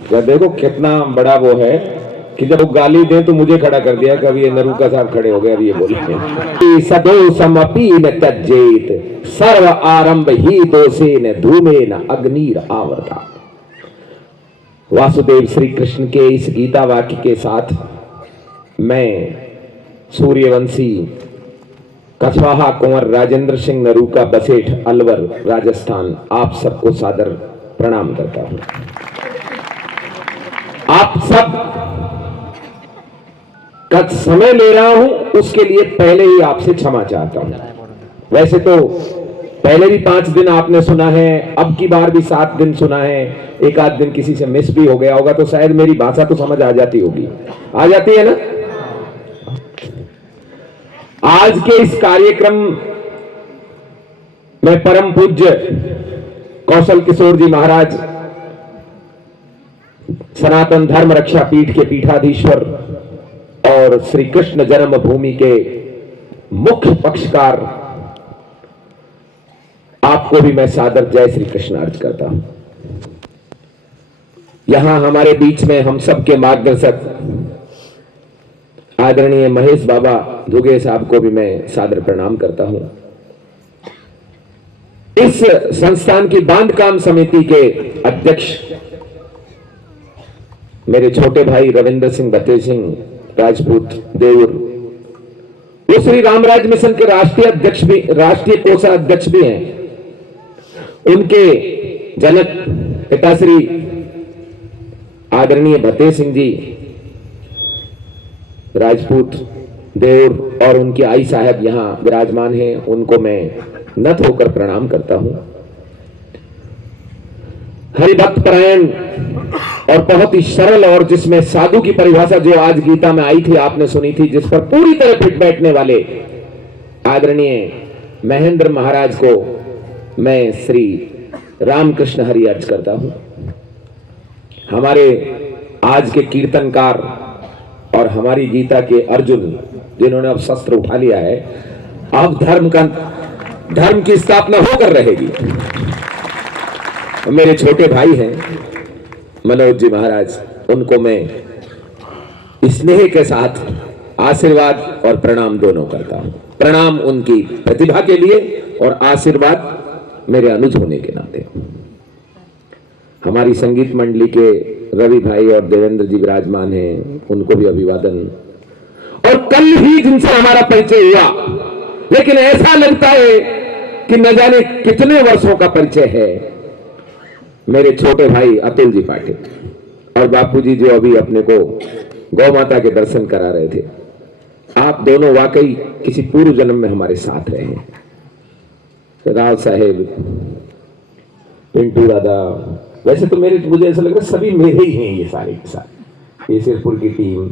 या देखो कितना बड़ा वो है कि जब वो गाली दे तो मुझे खड़ा कर दिया, कभी ये नरूका साहब खड़े हो गए, अब ये बोले सदो समपी न तज्जेत सर्व आरंभ ही दोषे न धूमे न अग्निर आवरता। वासुदेव श्री कृष्ण के इस गीता वाक्य के साथ मैं सूर्यवंशी कछवाहा कुंवर राजेंद्र सिंह नरूका, बसेठ, अलवर, राजस्थान, आप सबको सादर प्रणाम करता हूं। आप सब का समय ले रहा हूं, उसके लिए पहले ही आपसे क्षमा चाहता हूं। वैसे तो पहले भी 5 दिन आपने सुना है, अब की बार भी 7 दिन सुना है, एक आध दिन किसी से मिस भी हो गया होगा, तो शायद मेरी भाषा तो समझ आ जाती होगी, आ जाती है ना। आज के इस कार्यक्रम में परम पूज्य कौशल किशोर जी महाराज, सनातन धर्म रक्षा पीठ के पीठाधीश्वर और श्री कृष्ण जन्मभूमि के मुख्य पक्षकार, आपको भी मैं सादर जय श्री कृष्ण अर्ज करता हूं। यहां हमारे बीच में हम सबके मार्गदर्शक आदरणीय महेश बाबा जुगे साहब को भी मैं सादर प्रणाम करता हूं। इस संस्थान की बांधकाम समिति के अध्यक्ष मेरे छोटे भाई रविंद्र सिंह बते सिंह राजपूत देवर, वो श्री रामराज मिशन के राष्ट्रीय अध्यक्ष भी, राष्ट्रीय कोषाध्यक्ष भी हैं। उनके जनक पिताश्री आदरणीय भते सिंह जी राजपूत देवर और उनकी आई साहब यहां विराजमान हैं, उनको मैं नत होकर प्रणाम करता हूं। हरिभक्त परायण और बहुत ही सरल और जिसमें साधु की परिभाषा जो आज गीता में आई थी, आपने सुनी थी, जिस पर पूरी तरह फिट बैठने वाले आदरणीय महेंद्र महाराज को मैं श्री रामकृष्ण हरि अर्ज करता हूं। हमारे आज के कीर्तनकार और हमारी गीता के अर्जुन, जिन्होंने अब शस्त्र उठा लिया है, अब धर्म की स्थापना होकर रहेगी। मेरे छोटे भाई हैं मनोज जी महाराज, उनको मैं स्नेह के साथ आशीर्वाद और प्रणाम दोनों करता हूं। प्रणाम उनकी प्रतिभा के लिए और आशीर्वाद मेरे अनुज होने के नाते। हमारी संगीत मंडली के रवि भाई और देवेंद्र जी विराजमान हैं, उनको भी अभिवादन। और कल ही जिनसे हमारा परिचय हुआ, लेकिन ऐसा लगता है कि न जाने कितने वर्षों का परिचय है, मेरे छोटे भाई अतुल जी पाटिल और बापूजी जो अभी अपने को गौ माता के दर्शन करा रहे थे। आप दोनों वाकई किसी पूर्व जन्म में हमारे साथ रहे हैं। राव साहेब, पिंटू दादा, वैसे तो मुझे ऐसा लग रहा है सभी मेरे ही हैं ये सारे के सारे, ये सिरपुर की टीम।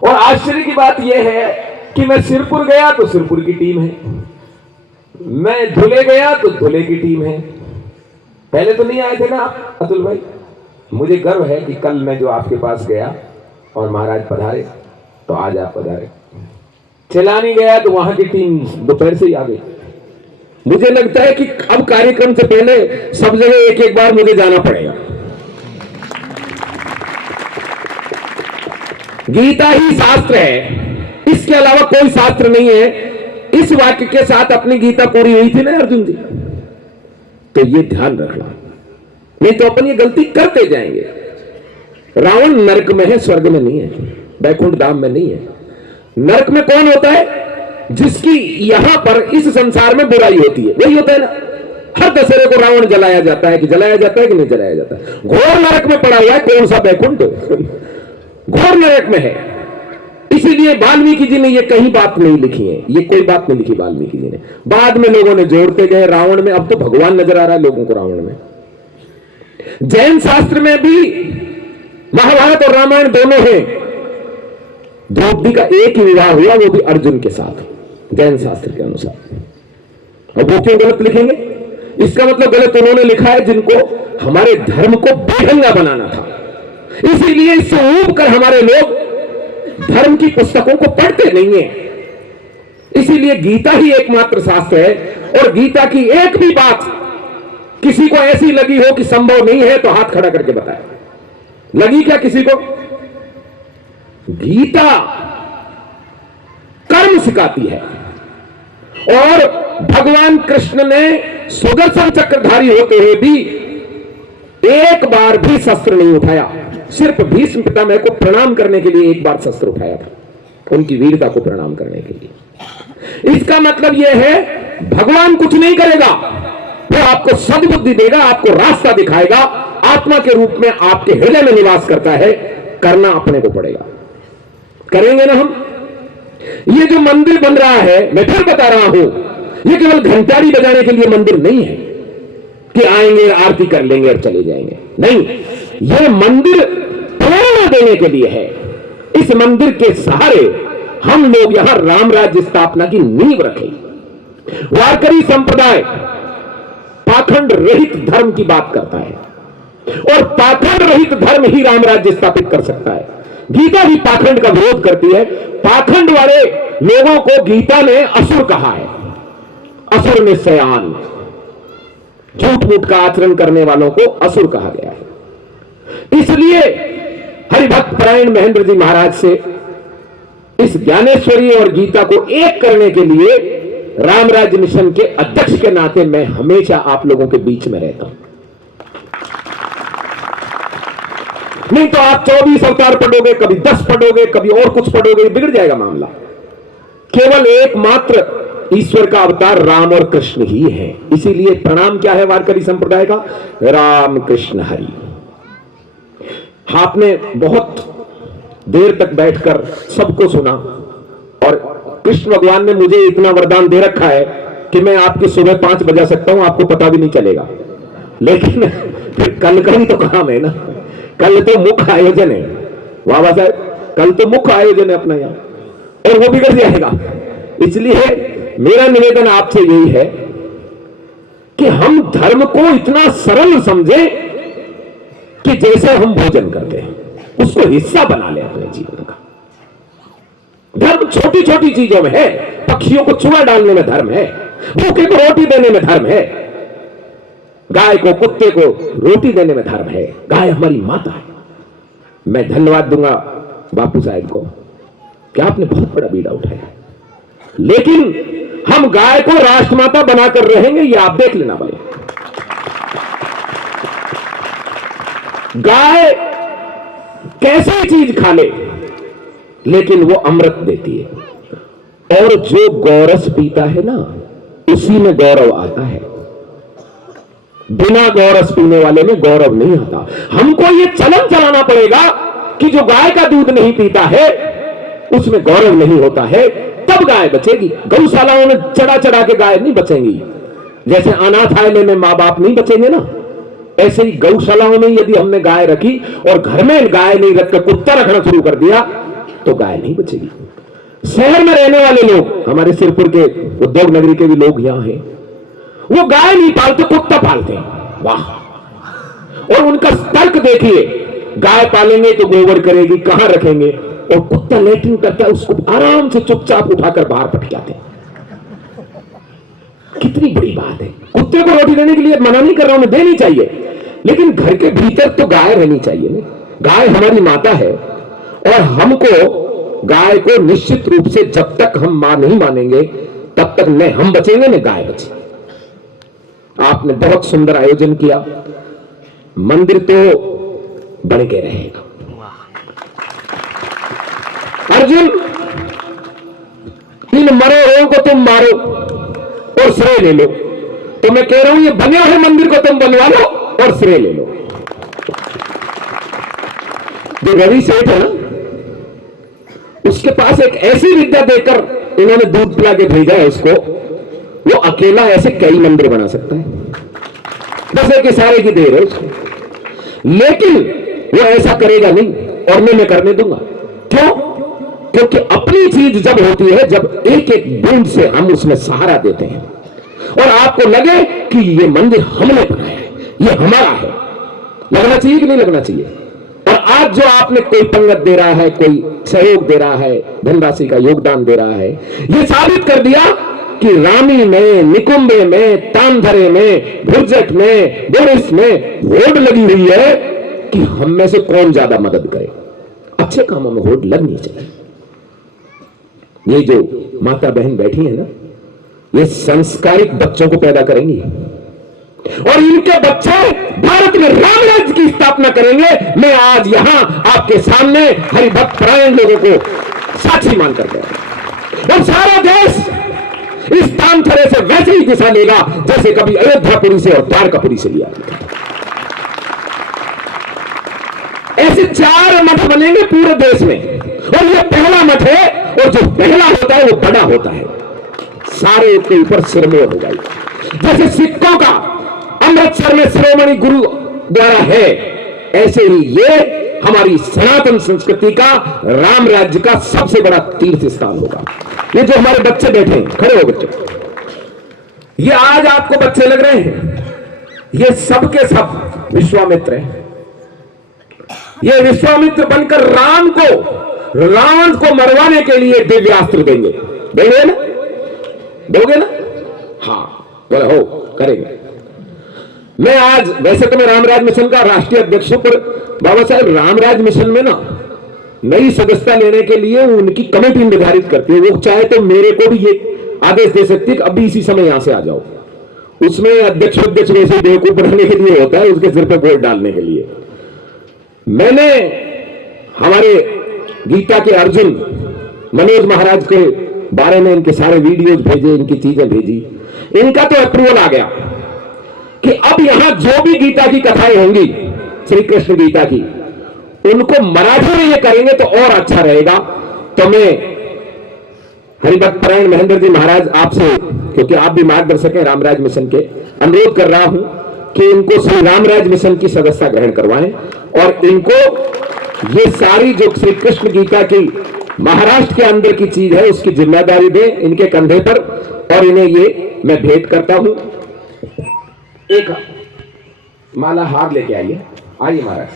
और आश्चर्य की बात यह है कि मैं सिरपुर गया तो सिरपुर की टीम है, मैं धुले गया तो धुले की टीम है। पहले तो नहीं आए थे ना आप अतुल भाई। मुझे गर्व है कि कल मैं जो आपके पास गया और महाराज पधारे तो आज आप पधारे। चलानी गया तो वहां की टीम दोपहर से ही आ गई। मुझे लगता है कि अब कार्यक्रम से पहले सब जगह एक एक बार मुझे जाना पड़ेगा। गीता ही शास्त्र है, इसके अलावा कोई शास्त्र नहीं है। इस वाक्य के साथ अपनी गीता पूरी हुई थी ना अर्जुन जी, तो ये ध्यान रखना, नहीं तो अपन ये गलती करते जाएंगे। रावण नरक में है, स्वर्ग में नहीं है, बैकुंठ धाम में नहीं है। नरक में कौन होता है? जिसकी यहां पर इस संसार में बुराई होती है, वही होता है ना। हर दशहरे को रावण जलाया जाता है कि जलाया जाता है कि नहीं जलाया जाता। घोर नरक में पड़ा हुआ है, कौन सा बैकुंठ? घोर नरक में है। इसीलिए वाल्मीकि जी ने ये कहीं बात नहीं लिखी है, ये कोई बात नहीं लिखी वाल्मीकि जी ने, बाद में लोगों ने जोड़ते गए रावण में। अब तो भगवान नजर आ रहा है लोगों को रावण में। जैन शास्त्र में भी महाभारत और रामायण दोनों हैं। द्रौपदी का एक ही विवाह हुआ, वो भी अर्जुन के साथ, जैन शास्त्र के अनुसार। और वो क्यों गलत लिखेंगे? इसका मतलब गलत उन्होंने लिखा है जिनको हमारे धर्म को बेढंगा बनाना था। इसीलिए इससे ऊब कर हमारे लोग धर्म की पुस्तकों को पढ़ते नहीं है। इसीलिए गीता ही एकमात्र शास्त्र है। और गीता की एक भी बात किसी को ऐसी लगी हो कि संभव नहीं है तो हाथ खड़ा करके बताए। लगी क्या किसी को? गीता कर्म सिखाती है और भगवान कृष्ण ने सुदर्शन चक्रधारी होते हुए भी एक बार भी शस्त्र नहीं उठाया। सिर्फ भीष्म पितामह को प्रणाम करने के लिए एक बार शस्त्र उठाया था, उनकी वीरता को प्रणाम करने के लिए। इसका मतलब यह है भगवान कुछ नहीं करेगा, वो आपको सद्बुद्धि देगा, आपको रास्ता दिखाएगा, आत्मा के रूप में आपके हृदय में निवास करता है। करना अपने को पड़ेगा। करेंगे ना हम? ये जो मंदिर बन रहा है, मैं फिर बता रहा हूं, ये केवल घंटाड़ी बजाने के लिए मंदिर नहीं है कि आएंगे आरती कर लेंगे और चले जाएंगे। नहीं, यह मंदिर प्रेरणा देने के लिए है। इस मंदिर के सहारे हम लोग यहां राम राज्य स्थापना की नींव रखें। वारकरी संप्रदाय पाखंड रहित धर्म की बात करता है और पाखंड रहित धर्म ही राम राज्य स्थापित कर सकता है। गीता भी पाखंड का विरोध करती है। पाखंड वाले लोगों को गीता ने असुर कहा है, असुर में सयान, झूठ मूठ का आचरण करने वालों को असुर कहा गया है। इसलिए हरिभक्त परायण महेंद्र जी महाराज से इस ज्ञानेश्वरी और गीता को एक करने के लिए राम राज्य मिशन के अध्यक्ष के नाते मैं हमेशा आप लोगों के बीच में रहता हूं। नहीं तो आप 24 अवतार पढ़ोगे, कभी 10 पढ़ोगे, कभी और कुछ पढ़ोगे, बिगड़ जाएगा मामला। केवल एकमात्र ईश्वर का अवतार राम और कृष्ण ही है। इसीलिए प्रणाम क्या है वारकरी संप्रदाय का? राम कृष्ण हरि। आपने बहुत देर तक बैठकर सबको सुना और कृष्ण भगवान ने मुझे इतना वरदान दे रखा है कि मैं आपकी सुबह 5 बजा सकता हूं, आपको पता भी नहीं चलेगा। लेकिन फिर कल का ही तो काम है ना, कल तो मुख्य आयोजन है बाबा साहब, कल तो मुख्य आयोजन है अपना यहां, और वो बिगड़ जाएगा। इसलिए मेरा निवेदन आपसे यही है कि हम धर्म को इतना सरल समझे कि जैसे हम भोजन करते हैं उसको हिस्सा बना ले अपने जीवन का। धर्म छोटी छोटी चीजों में है। पक्षियों को चूहा डालने में धर्म है, भूखे को रोटी देने में धर्म है, गाय को कुत्ते को रोटी देने में धर्म है। गाय हमारी माता है। मैं धन्यवाद दूंगा बापू साहब को कि आपने बहुत बड़ा बीड़ा उठाया, लेकिन हम गाय को राष्ट्रमाता बनाकर रहेंगे, ये आप देख लेना भाई। गाय कैसे चीज खा ले, लेकिन वो अमृत देती है, और जो गौरस पीता है ना उसी में गौरव आता है। बिना गौरस पीने वाले में गौरव नहीं आता। हमको ये चलन चलाना पड़ेगा कि जो गाय का दूध नहीं पीता है उसमें गौरव नहीं होता है, तब गाय बचेगी। गौशालाओं में चढ़ा चढ़ा के गाय नहीं बचेंगी। जैसे अनाथालय में मां बाप नहीं बचेंगे ना, ऐसे ही गौशालाओं में यदि हमने गाय रखी और घर में गाय नहीं रखकर कुत्ता रखना शुरू कर दिया तो गाय नहीं बचेगी। शहर में रहने वाले लोग, हमारे सिरपुर के उद्योग नगरी के भी लोग यहां हैं, वो गाय नहीं पालते, कुत्ता पालते हैं। वाह! और उनका तर्क देखिए, गाय पालेंगे तो गोबर करेगी, कहां रखेंगे, और कुत्ता लेटरिन करता है उसको आराम से चुपचाप उठाकर बाहर पटकाते हैं। कितनी बड़ी बात है। कुत्ते को रोटी देने के लिए मना नहीं कर रहा हूं मैं, देनी चाहिए, लेकिन घर के भीतर तो गाय रहनी चाहिए ना। गाय हमारी माता है और हमको गाय को निश्चित रूप से जब तक हम मां नहीं मानेंगे तब तक न हम बचेंगे न गाय बचे। आपने बहुत सुंदर आयोजन किया, मंदिर तो बन के रहेगा। अर्जुन, इन मरे हुओं को तुम मारो और श्रेय ले लो, तो मैं कह रहा हूं ये बने हुए मंदिर को तुम बनवा लो और श्रेय ले लो। जो रवि सेठ है ना, उसके पास एक ऐसी विद्या देकर इन्होंने दूध पिला के भेजा है उसको, वो अकेला ऐसे कई मंदिर बना सकता है, बस एक इशारे की देर है उसको। लेकिन वो ऐसा करेगा नहीं और मैं करने दूंगा। क्यों? क्योंकि अपनी चीज जब होती है, जब एक एक बूंद से हम उसमें सहारा देते हैं और आपको लगे कि ये मंदिर हमने बनाया है, ये हमारा है, लगना चाहिए कि नहीं लगना चाहिए? और आज जो आपने कोई पंगत दे रहा है, कोई सहयोग दे रहा है, धनराशि का योगदान दे रहा है, ये साबित कर दिया कि रामी में, निकुंबे में, तामधरे में, भुरजट में, बोरिस में होड़ लगी हुई है कि हम में से कौन ज्यादा मदद करे। अच्छे कामों में होड़ लगनी चाहिए। ये जो माता बहन बैठी है ना, ये संस्कारिक बच्चों को पैदा करेंगी और इनके बच्चे भारत में राम राज्य की स्थापना करेंगे। मैं आज यहां आपके सामने हरिभक्त परायण लोगों को साक्षी मानकर कह रहा हूं। और सारा देश इस तानथरे से वैसे ही दिशा लेगा जैसे कभी अयोध्यापुरी से और द्वारकापुरी से लिया था। ऐसे 4 मठ बनेंगे पूरे देश में और यह पहला मठ है, और जो पहला होता है वो बड़ा होता है, सारे के ऊपर सिरमौर हो जाएगी। जैसे सिखों का अमृतसर में शिरोमणि गुरु द्वारा है, ऐसे ही ये हमारी सनातन संस्कृति का राम राज्य का सबसे बड़ा तीर्थ स्थान होगा। ये जो हमारे बच्चे बैठे हैं, खड़े हो बच्चे, ये आज आपको बच्चे लग रहे हैं, ये सब के सब विश्वामित्र हैं। ये विश्वामित्र बनकर राम को, रावण को मरवाने के लिए दिव्यास्त्र देंगे। देंगे ना? दोगे ना? हाँ, बोले हो, करेंगे। मैं आज, वैसे तो मैं रामराज मिशन का राष्ट्रीय अध्यक्ष हूं, पर बाबा साहब रामराज मिशन में ना नई सदस्यता लेने के लिए उनकी कमेटी निर्धारित करती है। वो चाहे तो मेरे को भी ये आदेश दे सकती है कि अभी इसी समय यहां से आ जाओ। उसमें अध्यक्ष वैसे बेवकूफ बनाने के लिए होता है, उसके सिर पे वोट डालने के लिए। मैंने हमारे गीता के अर्जुन मनोज महाराज के बारे में इनके सारे वीडियोज भेजे, इनकी चीजें भेजी, इनका तो अप्रूवल आ गया कि अब यहां जो भी गीता की कथाएं होंगी, श्री कृष्ण गीता की, उनको मराठी में ये करेंगे तो और अच्छा रहेगा। तो मैं हरिभक्त परायण महेंद्र जी महाराज आपसे, क्योंकि आप भी मार्गदर्शक हैं रामराज मिशन के, अनुरोध कर रहा हूं कि इनको श्री रामराज मिशन की सदस्यता ग्रहण करवाएं और इनको ये सारी जो श्री कृष्ण गीता की महाराष्ट्र के अंदर की चीज है उसकी जिम्मेदारी दें इनके कंधे पर। और इन्हें ये मैं भेंट करता हूं, एक माला हार लेके आइए। आइए महाराज।